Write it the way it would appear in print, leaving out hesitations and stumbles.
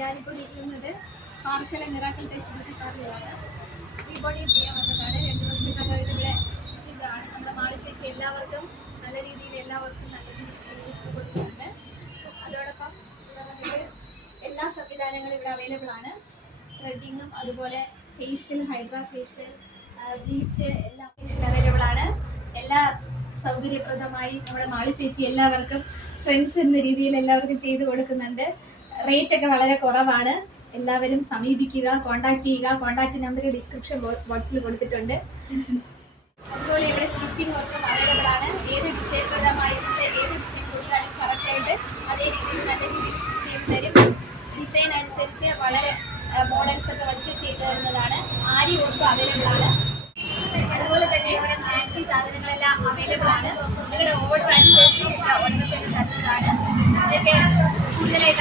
ഞാനിപ്പോൾ നിൽക്കുന്നത് Parassala miracle tiles beauty പാർലറിലാണ്. റീബോഡിങ് ചെയ്യാൻ വന്നതാണ്. 2 വർഷക്കാലമായിട്ട് ഇവിടെ ഇതാണ്. നമ്മുടെ മാളിച്ചേച്ചി എല്ലാവർക്കും നല്ല രീതിയിൽ ചെയ്ത് കൊടുക്കുന്നുണ്ട്. അതോടൊപ്പം എല്ലാ സംവിധാനങ്ങളും ഇവിടെ അവൈലബിൾ ആണ്. ത്രെഡിങ്ങും അതുപോലെ ഫേഷ്യൽ, ഹൈഡ്രാ ഫേഷ്യൽ, ബ്ലീച്ച് എല്ലാം അവൈലബിൾ ആണ്. എല്ലാ സൗകര്യപ്രദമായി നമ്മുടെ മാളിച്ചേച്ചി എല്ലാവർക്കും ഫ്രണ്ട്സ് എന്ന രീതിയിൽ എല്ലാവർക്കും ചെയ്തു കൊടുക്കുന്നുണ്ട്. റേറ്റ് ഒക്കെ വളരെ കുറവാണ്. എല്ലാവരും സമീപിക്കുക, കോൺടാക്ട് ചെയ്യുക. കോൺടാക്ട് നമ്പർ ഡിസ്ക്രിപ്ഷൻ ബോക്സിൽ കൊടുത്തിട്ടുണ്ട്. അതുപോലെ ഇവിടെ സ്റ്റിച്ചിങ് വർക്കും അവൈലബിൾ ആണ്. ഏത് ഡിസൈൻ പ്രധാനമായിട്ട് ഏത് ഡിസൈൻ കൊടുത്താലും കറക്റ്റായിട്ട് അതേ രീതിയിൽ നല്ല രീതിയിൽ സ്റ്റിച്ച് ചെയ്ത് തരും. ഡിസൈൻ അനുസരിച്ച് വളരെ മോഡൽസ് ഒക്കെ വെച്ച് ചെയ്തു തരുന്നതാണ്. ആരി വർക്കും അവൈലബിൾ ആണ്. അതുപോലെ തന്നെ ഇവിടെ ഫാൻസി സാധനങ്ങളെല്ലാം അവൈലബിൾ ആണ്. നിങ്ങളുടെ ഓർഡർ അനുസരിച്ച് ഓർഡർ തരുന്നതാണ്. ഇതൊക്കെ കൂടുതലായിട്ട്